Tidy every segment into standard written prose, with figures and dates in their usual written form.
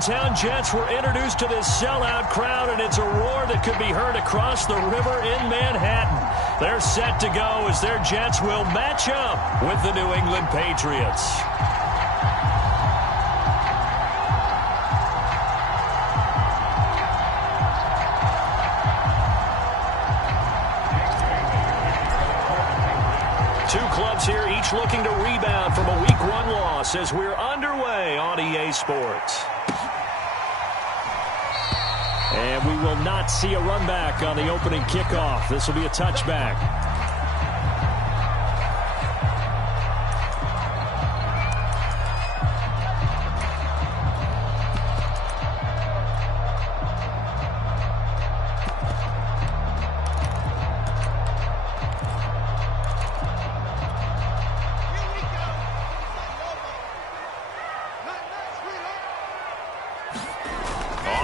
Town Jets were introduced to this sellout crowd, and it's a roar that could be heard across the river in Manhattan. They're set to go as their Jets will match up with the New England Patriots. Two clubs here, each looking to rebound from a Week 1 loss as we're underway on EA Sports. And we will not see a run back on the opening kickoff. This will be a touchback.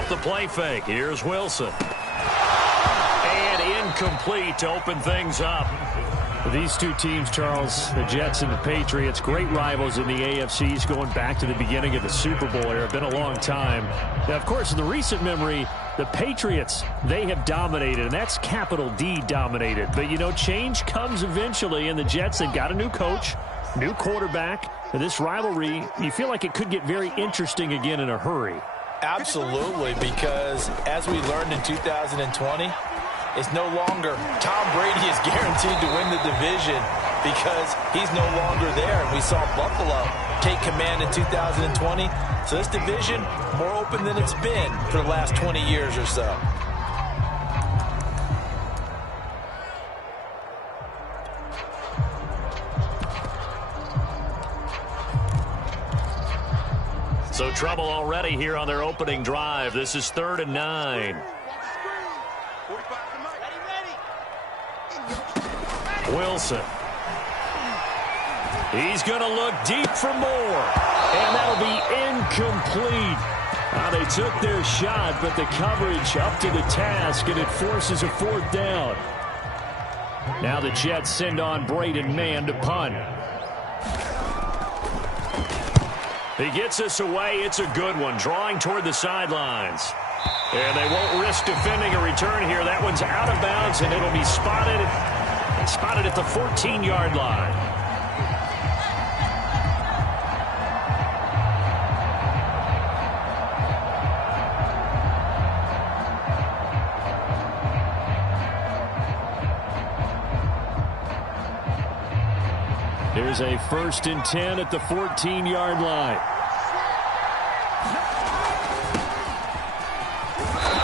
The play fake. Here's Wilson. And incomplete to open things up. These two teams, Charles, the Jets and the Patriots, great rivals in the AFCs going back to the beginning of the Super Bowl era. Been a long time. Now, of course, in the recent memory, the Patriots, they have dominated, and that's capital D dominated. But, you know, change comes eventually, and the Jets have got a new coach, new quarterback. And this rivalry, you feel like it could get very interesting again in a hurry. Absolutely, because as we learned in 2020, it's no longer Tom Brady is guaranteed to win the division because he's no longer there. And we saw Buffalo take command in 2020. So this division, more open than it's been for the last 20 years or so. So trouble already here on their opening drive. This is 3rd and 9. Wilson. He's going to look deep for more. And that'll be incomplete. They took their shot, but the coverage up to the task, and it forces a 4th down. Now the Jets send on Braden Mann to punt. He gets us away. It's a good one. Drawing toward the sidelines. And they won't risk defending a return here. That one's out of bounds, and it'll be spotted at the 14-yard line. Here's a 1st and 10 at the 14-yard line.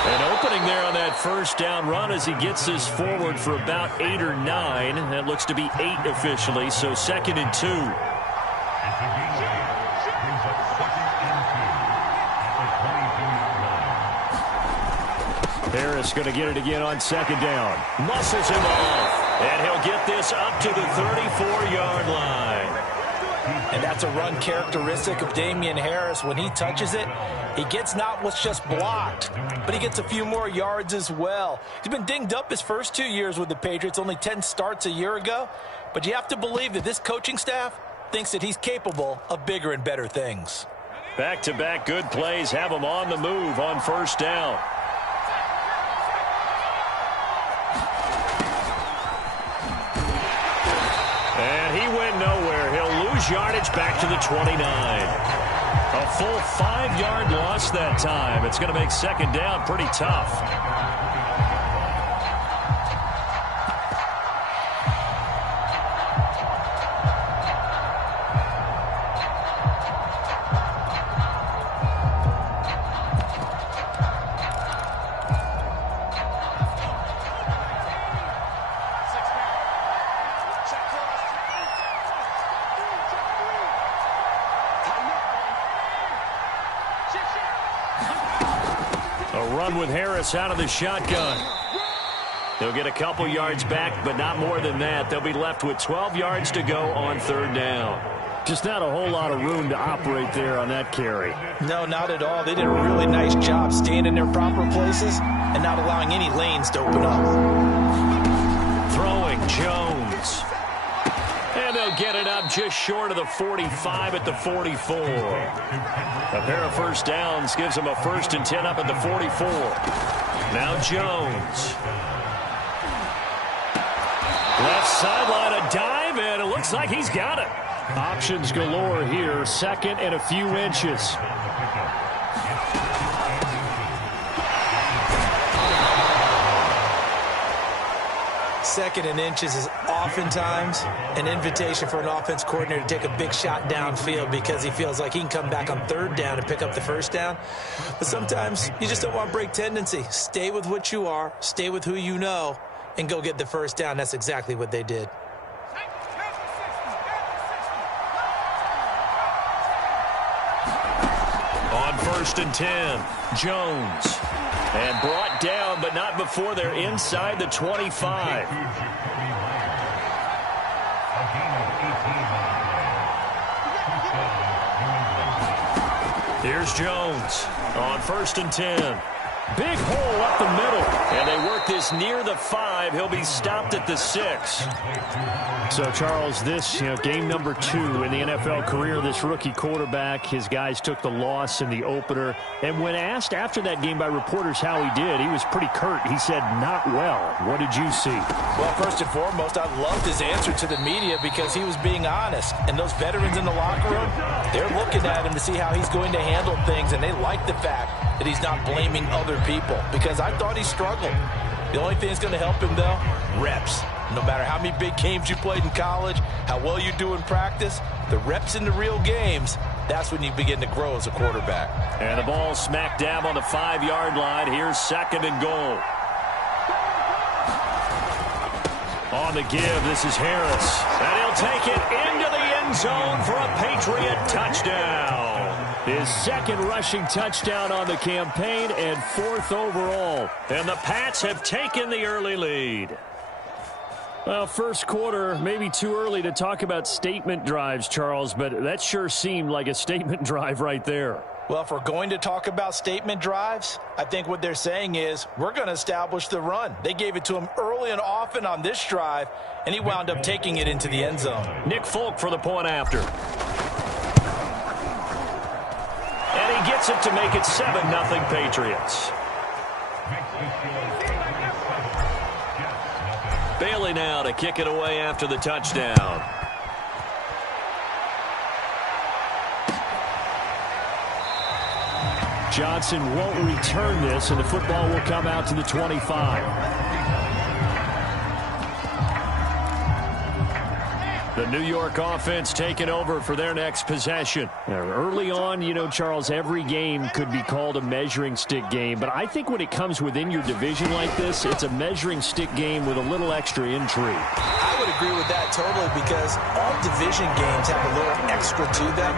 And opening there on that 1st down run as he gets this forward for about 8 or 9. That looks to be 8 officially, so 2nd and 2. Harris going to get it again on 2nd down. Muscles him off. And he'll get this up to the 34-yard line. And that's a run characteristic of Damian Harris. When he touches it, he gets not what's just blocked, but he gets a few more yards as well. He's been dinged up his first 2 years with the Patriots, only 10 starts a year ago. But you have to believe that this coaching staff thinks that he's capable of bigger and better things. Back-to-back good plays have him on the move on 1st down. And he went nowhere. He'll lose yardage back to the 29. A full 5-yard loss that time. It's going to make 2nd down pretty tough. With Harris out of the shotgun. They'll get a couple yards back, but not more than that. They'll be left with 12 yards to go on 3rd down. Just not a whole lot of room to operate there on that carry. No, not at all. They did a really nice job staying in their proper places and not allowing any lanes to open up. Throwing Jones. And they'll get it up just short of the 45 at the 44. A pair of first downs gives them a 1st and 10 up at the 44. Now Jones. Left sideline, a dive, and it looks like he's got it. Options galore here, 2nd and a few inches. Second and inches is oftentimes an invitation for an offense coordinator to take a big shot downfield because he feels like he can come back on 3rd down and pick up the 1st down. But sometimes you just don't want break tendency. Stay with what you are, stay with who you know, and go get the 1st down. That's exactly what they did. On 1st and 10, Jones. And brought down, but not before they're inside the 25. Here's Jones on 1st and 10. Big hole up the middle. And they work this near the 5. He'll be stopped at the 6. So, Charles, this, game number 2 in the NFL career, this rookie quarterback, his guys took the loss in the opener. And when asked after that game by reporters how he did, he was pretty curt. He said, not well. What did you see? Well, first and foremost, I loved his answer to the media because he was being honest. And those veterans in the locker room, they're looking at him to see how he's going to handle things. And they like the fact that he's not blaming other people because I thought he struggled. The only thing that's going to help him, though, reps. No matter how many big games you played in college, how well you do in practice, the reps in the real games, that's when you begin to grow as a quarterback. And the ball smack dab on the 5-yard line. Here's 2nd and goal. On the give, this is Harris. And he'll take it into the end zone for a Patriot touchdown. His 2nd rushing touchdown on the campaign and 4th overall. And the Pats have taken the early lead. Well, first quarter, maybe too early to talk about statement drives, Charles, but that sure seemed like a statement drive right there. Well, if we're going to talk about statement drives, I think what they're saying is we're going to establish the run. They gave it to him early and often on this drive, and he wound up taking it into the end zone. Nick Folk for the point after. And he gets it to make it 7-0 Patriots. Bailey now to kick it away after the touchdown. Johnson won't return this, and the football will come out to the 25. The New York offense taking over for their next possession. Early on, Charles, every game could be called a measuring stick game. But I think when it comes within your division like this, it's a measuring stick game with a little extra intrigue. I would agree with that totally because all division games have a little extra to them.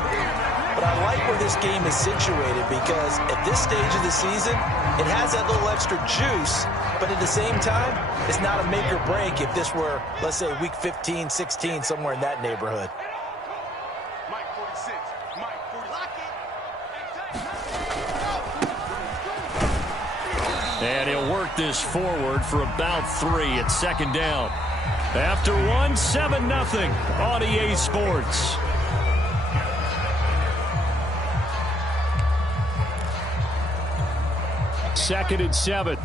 But I like where this game is situated because at this stage of the season, it has that little extra juice. But at the same time, it's not a make or break if this were, let's say, week 15, 16, somewhere in that neighborhood. Mike 46. Mike 46. And he'll work this forward for about 3 at 2nd down. After 1, 7-0 on EA Sports. Second and 7.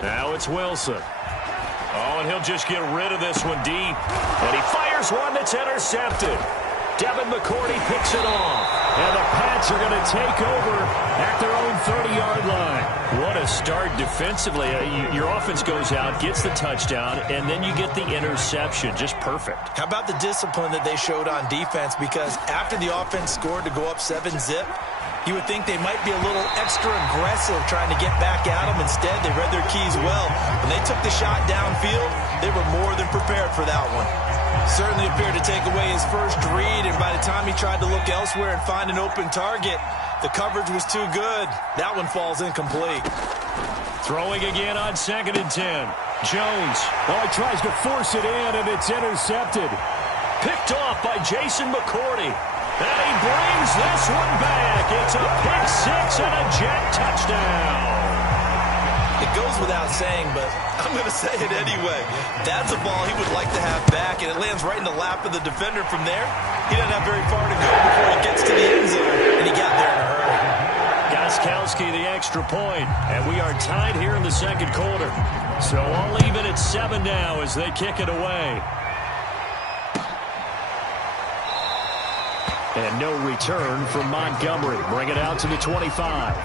Now it's Wilson. Oh, and he'll just get rid of this one deep. And he fires one that's intercepted. Devin McCourty picks it off. And the Pats are going to take over at their own 30-yard line. What a start defensively. Your offense goes out, gets the touchdown, and then you get the interception. Just perfect. How about the discipline that they showed on defense? Because after the offense scored to go up 7-zip, you would think they might be a little extra aggressive trying to get back at them. Instead, they read their keys well. When they took the shot downfield, they were more than prepared for that one. Certainly appeared to take away his first read, and by the time he tried to look elsewhere and find an open target, the coverage was too good. That one falls incomplete. Throwing again on 2nd and 10. Jones. Oh, he tries to force it in, and it's intercepted. Picked off by Jason McCourty. And he brings this one back. It's a pick six and a Jet touchdown. It goes without saying, but I'm going to say it anyway. That's a ball he would like to have back, and it lands right in the lap of the defender from there. He doesn't have very far to go before he gets to the end zone, and he got there in a hurry. Gostkowski the extra point, and we are tied here in the second quarter. So all even at 7 now as they kick it away. And no return from Montgomery. Bring it out to the 25.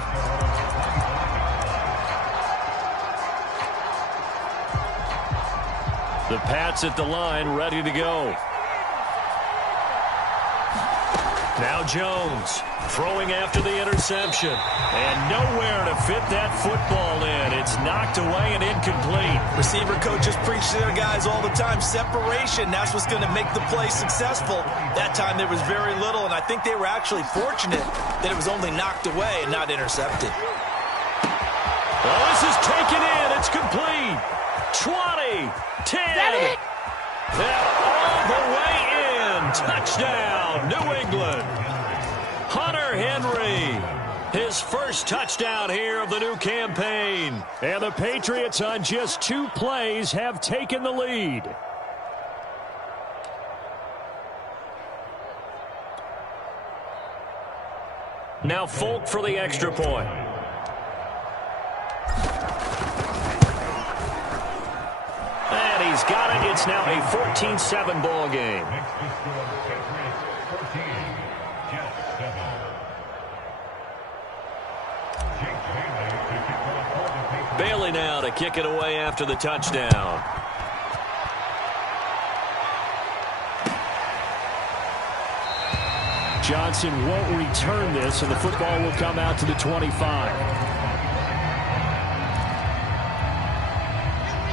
The Pats at the line, ready to go. Now Jones throwing after the interception. And nowhere to fit that football in. It's knocked away and incomplete. Receiver coaches preach to their guys all the time. Separation, that's what's going to make the play successful. That time there was very little, and I think they were actually fortunate that it was only knocked away and not intercepted. Well, this is taken in. It's complete. 20, 10, and all the way in. Touchdown, New England. Hunter Henry, his first touchdown here of the new campaign. And the Patriots on just 2 plays have taken the lead. Now Folk for the extra point. And he's got it. It's now a 14-7 ball game. Bailey now to kick it away after the touchdown. Johnson won't return this, and the football will come out to the 25.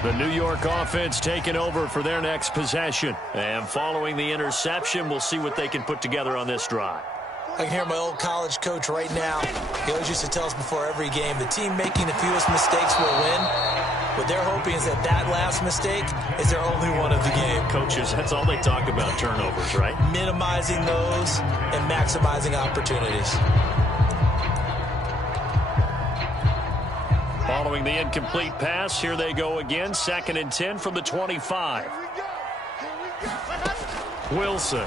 The New York offense taking over for their next possession. And following the interception, we'll see what they can put together on this drive. I can hear my old college coach right now. He always used to tell us before every game, the team making the fewest mistakes will win. What they're hoping is that that last mistake is their only one of the game. Coaches, that's all they talk about, turnovers, right? Minimizing those and maximizing opportunities. Following the incomplete pass, here they go again. 2nd and 10 from the 25. Wilson.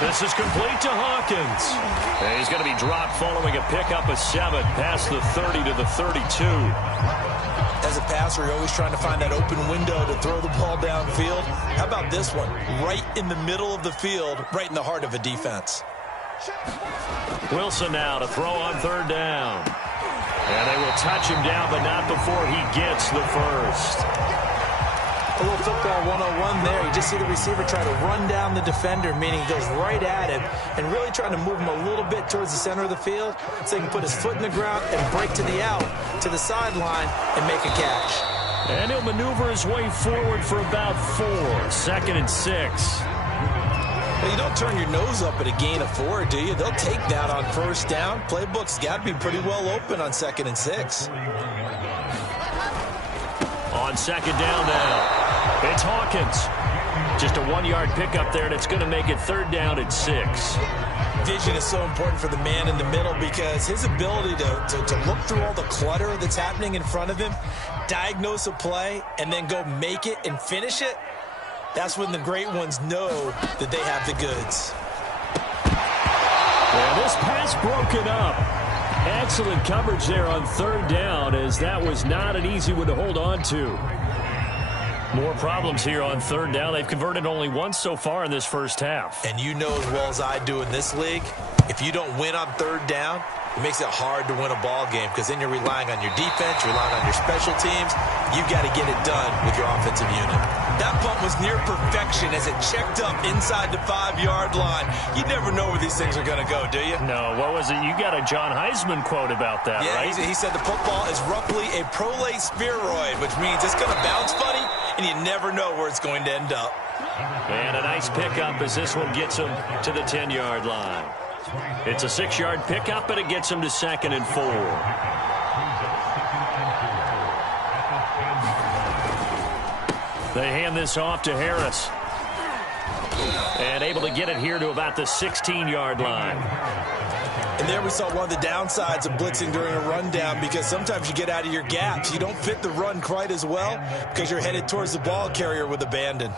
This is complete to Hawkins. And he's going to be dropped following a pickup of 7 past the 30 to the 32. As a passer, you're always trying to find that open window to throw the ball downfield. How about this one? Right in the middle of the field, right in the heart of a defense. Wilson now to throw on 3rd down. And they will touch him down, but not before he gets the first. A little football 101 there. You just see the receiver try to run down the defender, meaning he goes right at him and really trying to move him a little bit towards the center of the field so he can put his foot in the ground and break to the out, to the sideline, and make a catch. And he'll maneuver his way forward for about 4. 2nd and 6. Well, you don't turn your nose up at a gain of 4, do you? They'll take that on 1st down. Playbook's got to be pretty well open on 2nd and 6. On 2nd down now. It's Hawkins. Just a 1-yard pickup there, and it's going to make it 3rd down at 6. Vision is so important for the man in the middle because his ability to look through all the clutter that's happening in front of him, diagnose a play, and then go make it and finish it, that's when the great ones know that they have the goods. Well, this pass broken up. Excellent coverage there on 3rd down, as that was not an easy one to hold on to. More problems here on 3rd down. They've converted only once so far in this first half. And you know as well as I do in this league, if you don't win on 3rd down, it makes it hard to win a ball game because then you're relying on your defense, you're relying on your special teams. You've got to get it done with your offensive unit. That punt was near perfection as it checked up inside the 5-yard line. You never know where these things are going to go, do you? No, what was it? You got a John Heisman quote about that, right? Yeah, he said the football is roughly a prolate spheroid, which means it's going to bounce funny, and you never know where it's going to end up. And a nice pickup as this one gets him to the 10-yard line. It's a 6-yard pickup, and it gets him to 2nd and 4. They hand this off to Harris. And able to get it here to about the 16-yard line. And there we saw one of the downsides of blitzing during a rundown, because sometimes you get out of your gaps. You don't fit the run quite as well because you're headed towards the ball carrier with abandon.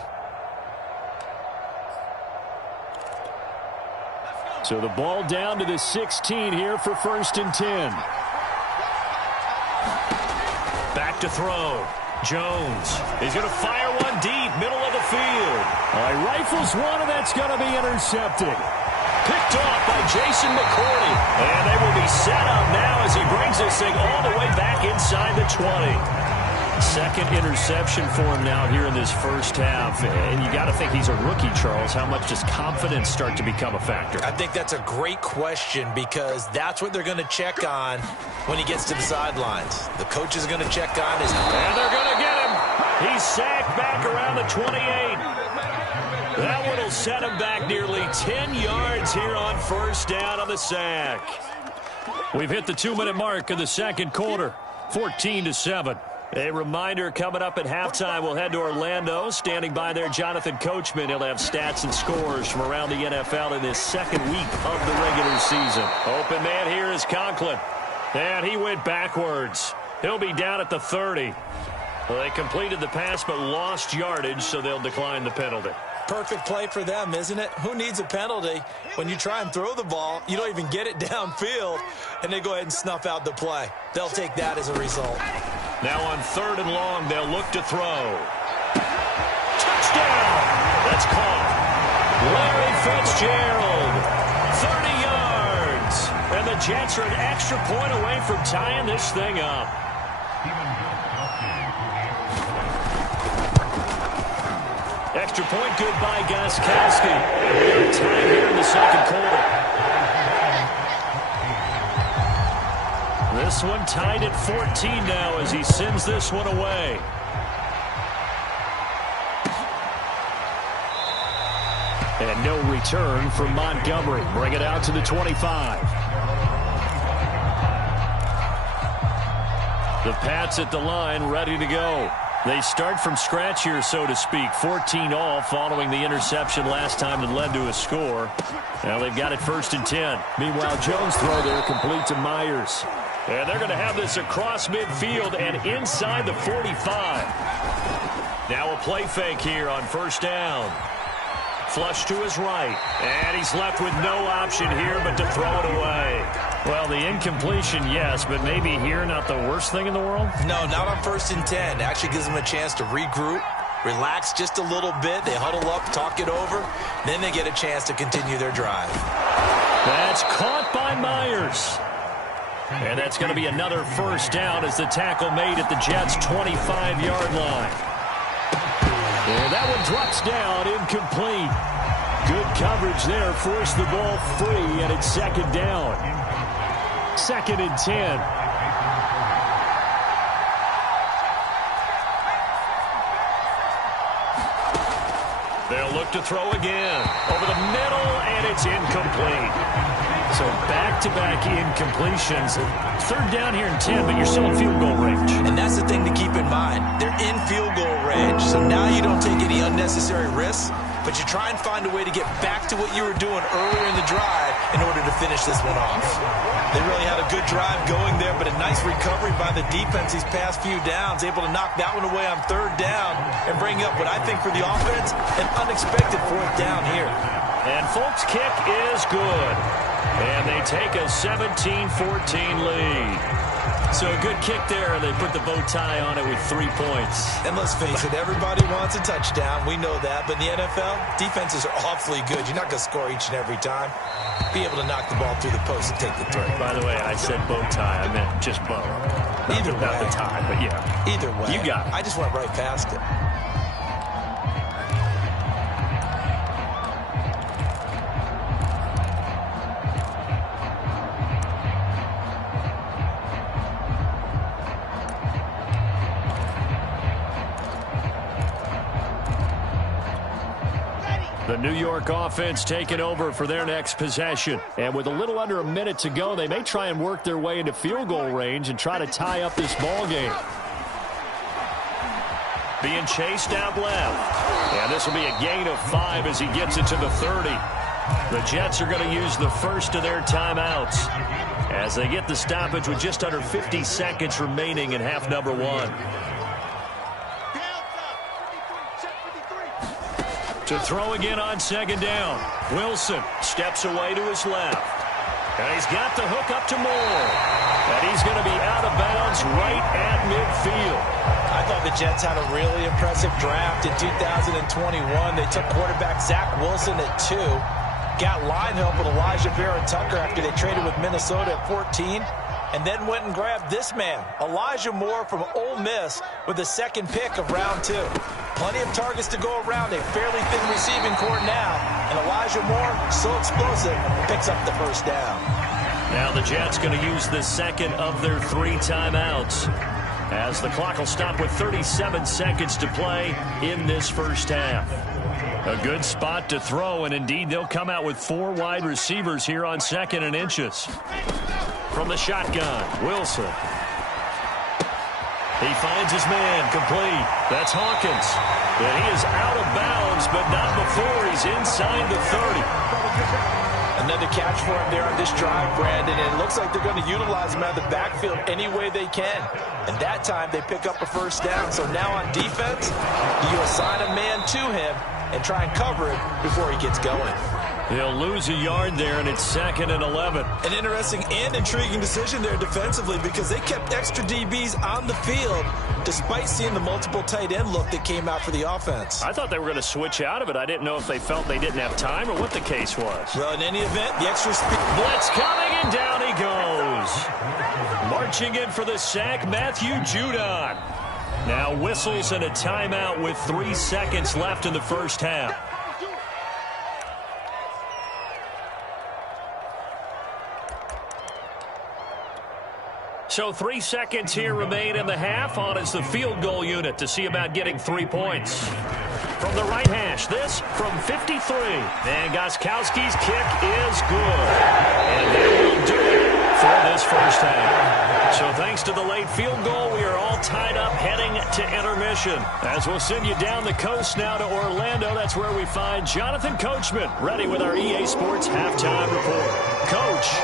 So the ball down to the 16 here for 1st and 10. Back to throw. Jones. He's going to fire one deep, middle of the field. Rifles one, and that's going to be intercepted. Picked off by Jason McCourty. And they will be set up now as he brings this thing all the way back inside the 20. Second interception for him now here in this first half. And you got to think he's a rookie, Charles. How much does confidence start to become a factor? I think that's a great question, because that's what they're going to check on when he gets to the sidelines. The coach is going to check on his... And they're going to get him. He's sacked back around the 28. That one will set him back nearly 10 yards here on 1st down on the sack. We've hit the 2-minute mark in the second quarter. 14-7. A reminder, coming up at halftime, we'll head to Orlando. Standing by there, Jonathan Coachman. He'll have stats and scores from around the NFL in this second week of the regular season. Open man here is Conklin. And he went backwards. He'll be down at the 30. Well, they completed the pass but lost yardage, so they'll decline the penalty. Perfect play for them, isn't it? Who needs a penalty when you try and throw the ball, you don't even get it downfield, and they go ahead and snuff out the play? They'll take that as a result. Now on 3rd and long, they'll look to throw. Touchdown! That's caught. Larry Fitzgerald, 30 yards. And the Jets are an extra point away from tying this thing up. Extra point good by Gostkowski. We are tied here in the second quarter. This one tied at 14 now as he sends this one away. And no return from Montgomery. Bring it out to the 25. The Pats at the line, ready to go. They start from scratch here, so to speak. 14 all following the interception last time that led to a score. Now they've got it 1st and 10. Meanwhile, Jones' throw there complete to Myers. And they're going to have this across midfield and inside the 45. Now a play fake here on 1st down. Flush to his right. And he's left with no option here but to throw it away. Well, the incompletion, yes, but maybe here not the worst thing in the world? No, not on 1st and 10. It actually gives them a chance to regroup, relax just a little bit. They huddle up, talk it over. Then they get a chance to continue their drive. That's caught by Myers. And that's going to be another 1st down as the tackle made at the Jets' 25-yard line. And that one drops down, incomplete. Good coverage there, forced the ball free, and it's 2nd down. 2nd and 10. They'll look to throw again. Over the middle, and it's incomplete. So back-to-back incompletions. 3rd down here in 10, but you're still in field goal range. And that's the thing to keep in mind. They're in field goal range, so now you don't take any unnecessary risks, but you try and find a way to get back to what you were doing earlier in the drive in order to finish this one off. They really had a good drive going there, but a nice recovery by the defense these past few downs, able to knock that one away on 3rd down and bring up what I think for the offense, an unexpected 4th down here. And Folk's kick is good. And they take a 17-14 lead. So a good kick there, and they put the bow tie on it with 3 points. And let's face it, everybody wants a touchdown. We know that. But in the NFL, defenses are awfully good. You're not going to score each and every time. Be able to knock the ball through the post and take the throw. By the way, I said bow tie. I meant just bow. Either way. Not the tie, but yeah. Either way. You got it. I just went right past it. The New York offense taking over for their next possession. And with a little under a minute to go, they may try and work their way into field goal range and try to tie up this ball game. being chased out left. And this will be a gain of 5 as he gets it to the 30. The Jets are going to use the first of their timeouts as they get the stoppage with just under 50 seconds remaining in half number 1. To throw again on second down. Wilson steps away to his left. And he's got the hook up to Moore. And he's going to be out of bounds right at midfield. I thought the Jets had a really impressive draft in 2021. They took quarterback Zach Wilson at 2. Got line help with Elijah Tucker after they traded with Minnesota at 14. And then went and grabbed this man, Elijah Moore from Ole Miss, with the second pick of round 2. Plenty of targets to go around, a fairly thin receiving core now. And Elijah Moore, so explosive, picks up the first down. Now the Jets going to use the second of their 3 timeouts, as the clock will stop with 37 seconds to play in this first half. A good spot to throw, and indeed they'll come out with 4 wide receivers here on 2nd and inches. From the shotgun, Wilson. He finds his man, complete. That's Hawkins. And he is out of bounds, but not before he's inside the 30. Another catch for him there on this drive, Brandon, and it looks like they're going to utilize him out of the backfield any way they can. And that time they pick up a first down. So now on defense, you assign a man to him and try and cover it before he gets going. He'll lose a yard there, and it's 2nd and 11. An interesting and intriguing decision there defensively, because they kept extra DBs on the field despite seeing the multiple tight end look that came out for the offense. I thought they were going to switch out of it. I didn't know if they felt they didn't have time or what the case was. Well, in any event, the extra speed. Blitz coming, and down he goes. Marching in for the sack, Matthew Judon. Now whistles and a timeout with 3 seconds left in the first half. So 3 seconds here remain in the half. On is the field goal unit to see about getting 3 points. From the right hash, this from 53. And Gostkowski's kick is good. And that will do it for this first half. So thanks to the late field goal, we are all tied up heading to intermission. As we'll send you down the coast now to Orlando, that's where we find Jonathan Coachman ready with our EA Sports halftime report. Coach.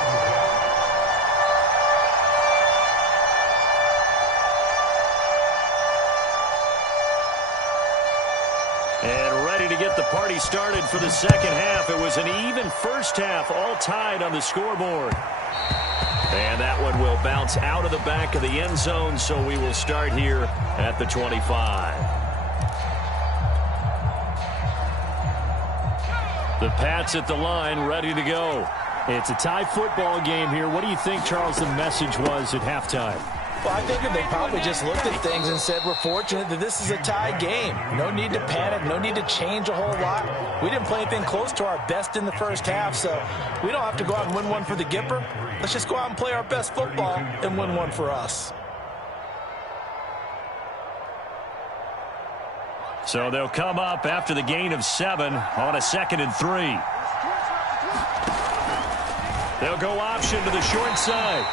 And ready to get the party started for the second half. It was an even first half, all tied on the scoreboard. And that one will bounce out of the back of the end zone, so we will start here at the 25. The Pats at the line, ready to go. It's a tie football game here. What do you think, Charles, the message was at halftime? Well, I think they probably just looked at things and said, we're fortunate that this is a tie game. No need to panic. No need to change a whole lot. We didn't play anything close to our best in the first half, so we don't have to go out and win one for the Gipper. Let's just go out and play our best football and win one for us. So they'll come up after the gain of 7 on a 2nd and 3. They'll go option to the short side.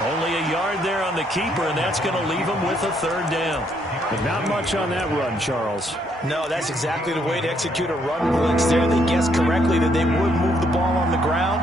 Only a yard there on the keeper, and that's going to leave them with a 3rd down. But not much on that run, Charles. No, that's exactly the way to execute a run blitz there. They guessed correctly that they would move the ball on the ground,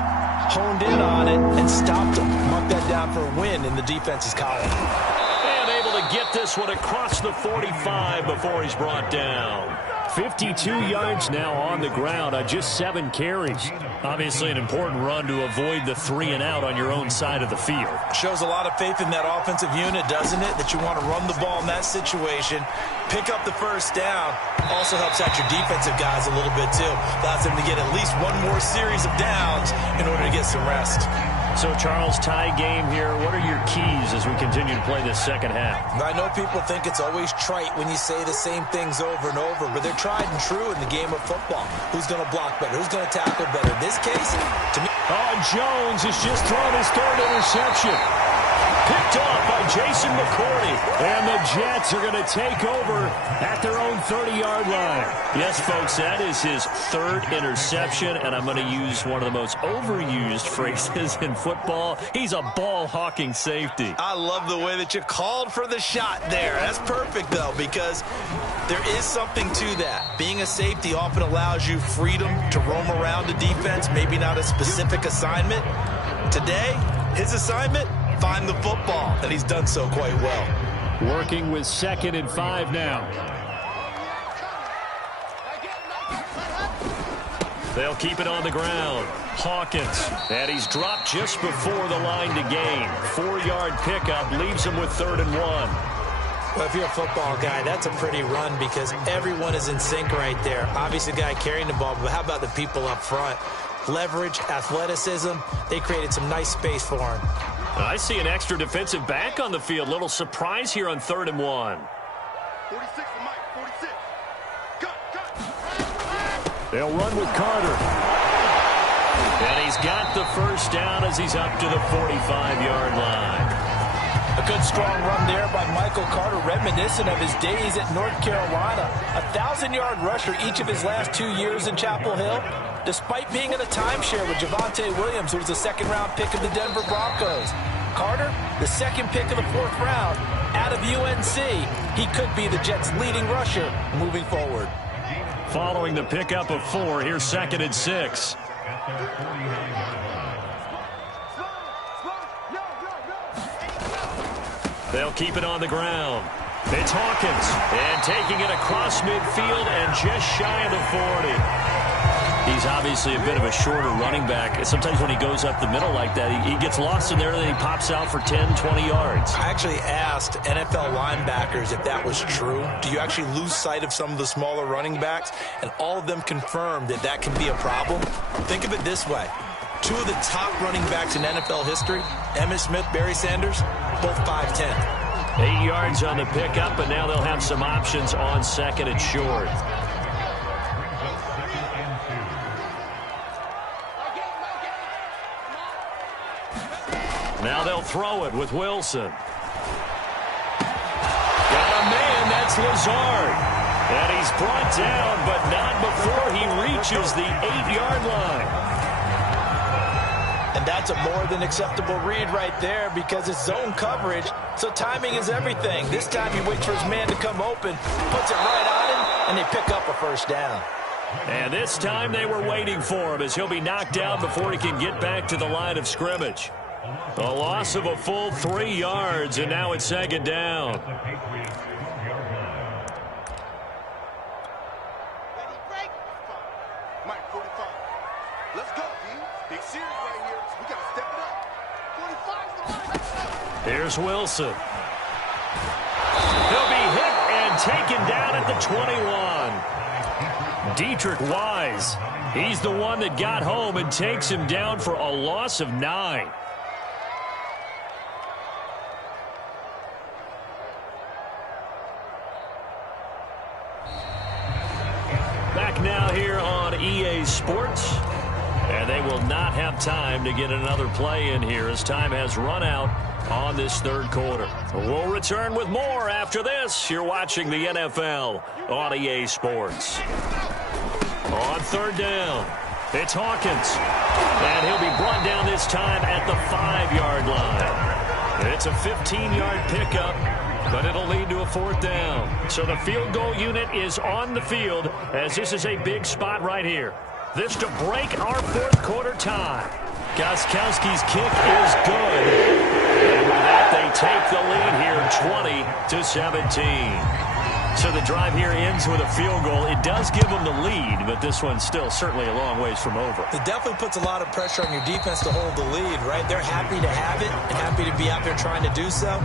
honed in on it, and stopped them. Mark that down for a win in the defense's column. And able to get this one across the 45 before he's brought down. 52 yards now on the ground on just 7 carries. Obviously an important run to avoid the 3 and out on your own side of the field. Shows a lot of faith in that offensive unit, doesn't it? That you want to run the ball in that situation, pick up the first down. Also helps out your defensive guys a little bit too. Allows them to get at least one more series of downs in order to get some rest. So, Charles, tie game here. What are your keys as we continue to play this second half? I know people think it's always trite when you say the same things over and over, but they're tried and true in the game of football. Who's going to block better? Who's going to tackle better? In this case, to me... Oh, Jones has just thrown his 3rd interception. Picked off by Jason McCourty. And the Jets are going to take over at their own 30-yard line. Yes, folks, that is his third interception, and I'm going to use one of the most overused phrases in football. He's a ball-hawking safety. I love the way that you called for the shot there. That's perfect, though, because there is something to that. Being a safety often allows you freedom to roam around the defense, maybe not a specific assignment. Today, his assignment, find the football, and he's done so quite well. Working with 2nd and 5 now. They'll keep it on the ground. Hawkins, and he's dropped just before the line to gain. 4-yard pickup leaves him with 3rd and 1. Well, if you're a football guy, that's a pretty run because everyone is in sync right there. Obviously, the guy carrying the ball, but how about the people up front? Leverage, athleticism, they created some nice space for him. I see an extra defensive back on the field. Little surprise here on 3rd and 1. 46 for Mike, 46. Cut. They'll run with Carter. And he's got the first down as he's up to the 45-yard line. A good strong run there by Michael Carter, reminiscent of his days at North Carolina. 1,000-yard rusher each of his last 2 years in Chapel Hill, despite being in a timeshare with Javonte Williams, who was a second-round pick of the Denver Broncos. Carter, the second pick of the 4th round, out of UNC. He could be the Jets' leading rusher moving forward. Following the pickup of 4, here's 2nd and 6. They'll keep it on the ground. It's Hawkins, and taking it across midfield and just shy of the 40. He's obviously a bit of a shorter running back. Sometimes when he goes up the middle like that, he gets lost in there, and then he pops out for 10, 20 yards. I actually asked NFL linebackers if that was true. Do you actually lose sight of some of the smaller running backs? And all of them confirmed that that can be a problem. Think of it this way. 2 of the top running backs in NFL history, Emmitt Smith, Barry Sanders, both 5'10". 8 yards on the pickup, and now they'll have some options on 2nd and short. Now they'll throw it with Wilson. Got a man, that's Lazard. And he's brought down, but not before he reaches the 8-yard line. And that's a more than acceptable read right there because it's zone coverage, so timing is everything. This time he waits for his man to come open, puts it right on him, and they pick up a first down. And this time they were waiting for him as he'll be knocked down before he can get back to the line of scrimmage. A loss of a full 3 yards, and now it's 2nd down. Mike, 45. Let's go, D. Big series right here. We got to step it up. 45's the line. Here's Wilson. He'll be hit and taken down at the 21. Dietrich Wise. He's the one that got home and takes him down for a loss of 9. Back now here on EA Sports. And they will not have time to get another play in here as time has run out on this 3rd quarter. We'll return with more after this. You're watching the NFL on EA Sports. On 3rd down, it's Hawkins. And he'll be brought down this time at the 5-yard line. It's a 15-yard pickup, but it'll lead to a 4th down. So the field goal unit is on the field as this is a big spot right here. This to break our 4th quarter tie. Gostkowski's kick is good. And with that, they take the lead here 20-17. So the drive here ends with a field goal. It does give them the lead, but this one's still certainly a long ways from over. It definitely puts a lot of pressure on your defense to hold the lead, right? They're happy to have it and happy to be out there trying to do so.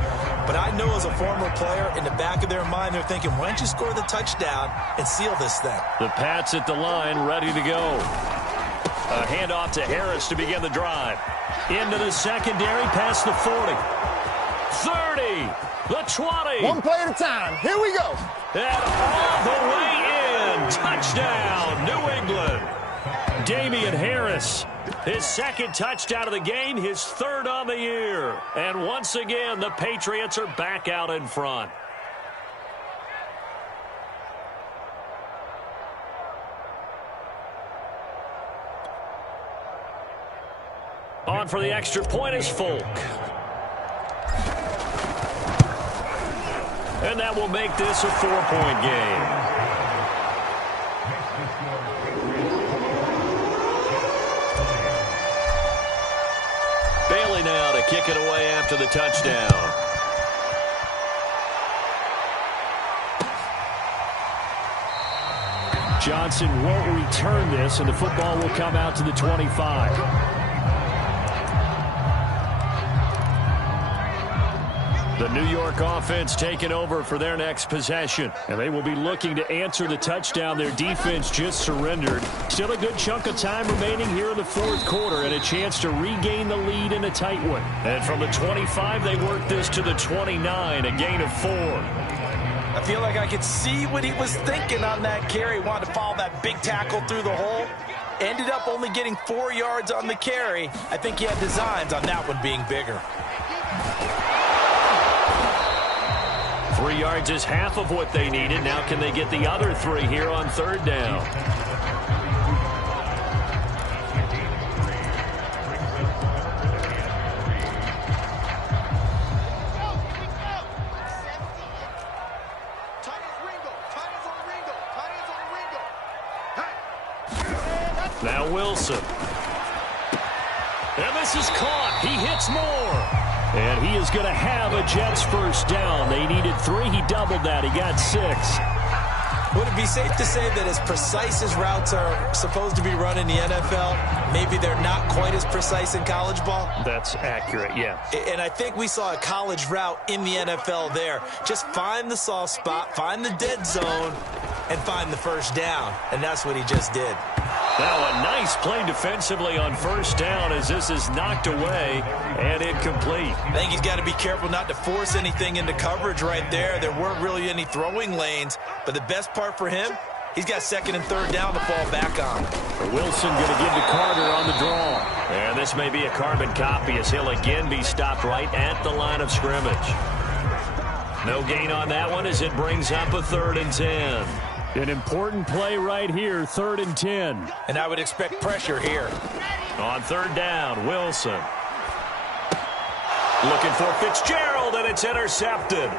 But I know as a former player, in the back of their mind, they're thinking, why don't you score the touchdown and seal this thing? The Pats at the line, ready to go. A handoff to Harris to begin the drive. Into the secondary, past the 40. 30. The 20. One play at a time. Here we go. And all the way in. Touchdown, New England. Damian Harris, his second touchdown of the game, his third on the year. And once again, the Patriots are back out in front. On for the extra point is Folk. And that will make this a 4-point game. Bailey now to kick it away after the touchdown. Johnson won't return this, and the football will come out to the 25. The New York offense taking over for their next possession. And they will be looking to answer the touchdown their defense just surrendered. Still a good chunk of time remaining here in the fourth quarter and a chance to regain the lead in a tight one. And from the 25, they work this to the 29, a gain of 4. I feel like I could see what he was thinking on that carry. Wanted to follow that big tackle through the hole. Ended up only getting 4 yards on the carry. I think he had designs on that one being bigger. 3 yards is half of what they needed. Now can they get the other 3 here on third down? Now Wilson. And this is caught. He hits more. And he is going to have a Jets first down. They needed 3. He doubled that. He got 6. Would it be safe to say that as precise as routes are supposed to be run in the NFL, maybe they're not quite as precise in college ball? That's accurate, yeah. And I think we saw a college route in the NFL there. Just find the soft spot, find the dead zone, and find the first down. And that's what he just did. Now a nice play defensively on first down as this is knocked away and incomplete. I think he's got to be careful not to force anything into coverage right there. There weren't really any throwing lanes, but the best part for him, he's got second and third down to fall back on. Wilson going to give to Carter on the draw. And this may be a carbon copy as he'll again be stopped right at the line of scrimmage. No gain on that one as it brings up a 3rd and 10. An important play right here, 3rd and 10. And I would expect pressure here. On third down, Wilson. Looking for Fitzgerald, and it's intercepted.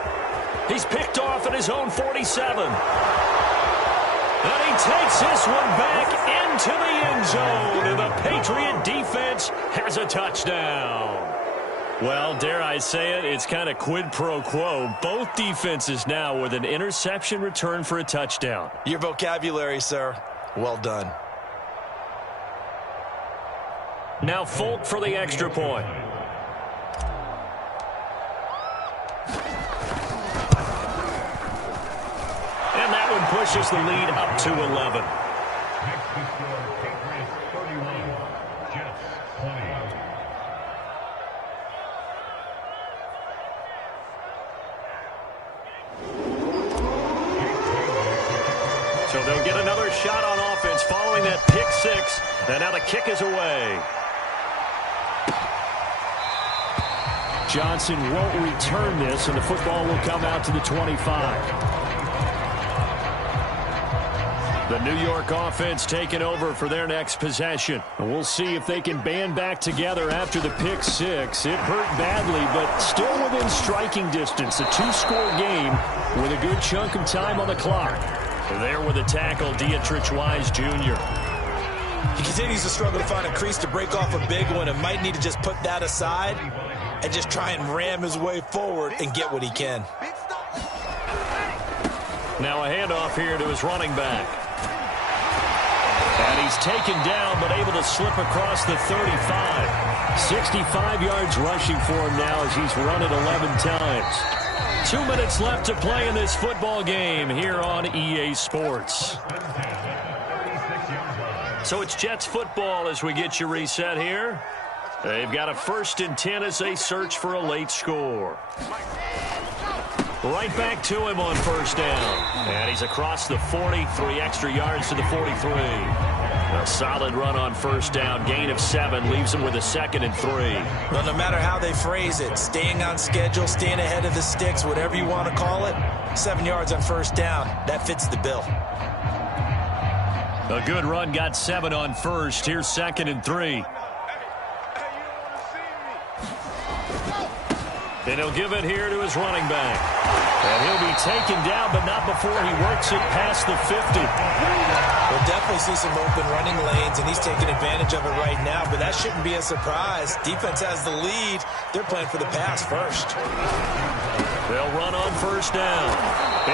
He's picked off at his own 47. And he takes this one back into the end zone, and the Patriot defense has a touchdown. Well, dare I say it, it's kind of quid pro quo. Both defenses now with an interception return for a touchdown. Your vocabulary, sir. Well done. Now Folk for the extra point. And that one pushes the lead up to 11. So they'll get another shot on offense following that pick 6. And now the kick is away. Johnson won't return this, and the football will come out to the 25. The New York offense taking over for their next possession. And we'll see if they can band back together after the pick 6. It hurt badly, but still within striking distance. A 2-score game with a good chunk of time on the clock. There with a tackle, Dietrich Wise Jr. He continues to struggle to find a crease to break off a big one and might need to just put that aside and just try and ram his way forward and get what he can. Now a handoff here to his running back. And he's taken down but able to slip across the 35. 65 yards rushing for him now as he's run it 11 times. 2 minutes left to play in this football game here on EA Sports. So it's Jets football as we get you reset here. They've got a 1st and 10 as they search for a late score. Right back to him on first down. And he's across the 40, 3 extra yards to the 43. A solid run on first down. Gain of 7 leaves them with a 2nd and 3. Well, no matter how they phrase it, staying on schedule, staying ahead of the sticks, whatever you want to call it, 7 yards on first down, that fits the bill. A good run got 7 on first. Here's 2nd and 3. And he'll give it here to his running back. And he'll be taken down, but not before he works it past the 50. We'll definitely see some open running lanes, and he's taking advantage of it right now, but that shouldn't be a surprise. Defense has the lead. They're playing for the pass first. They'll run on first down.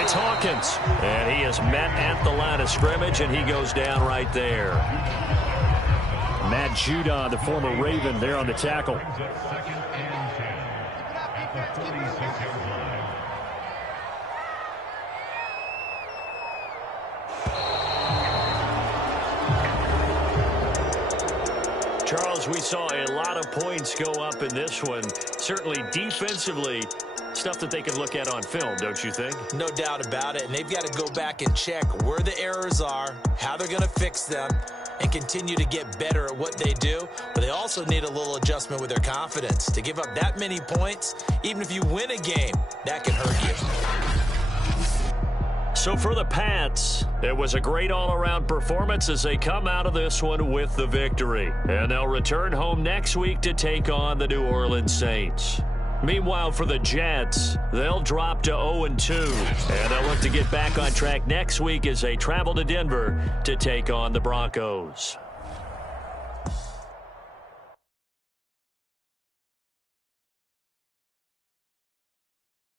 It's Hawkins, and he is met at the line of scrimmage, and he goes down right there. Matt Judon, the former Raven, there on the tackle. Charles, we saw a lot of points go up in this one. Certainly defensively, stuff that they can look at on film, don't you think? No doubt about it, and they've got to go back and check where the errors are, how they're going to fix them, and continue to get better at what they do. But they also need a little adjustment with their confidence. To give up that many points, even if you win a game, that can hurt you. So for the Pats, it was a great all-around performance as they come out of this one with the victory. And they'll return home next week to take on the New Orleans Saints. Meanwhile, for the Jets, they'll drop to 0-2. And they'll look to get back on track next week as they travel to Denver to take on the Broncos.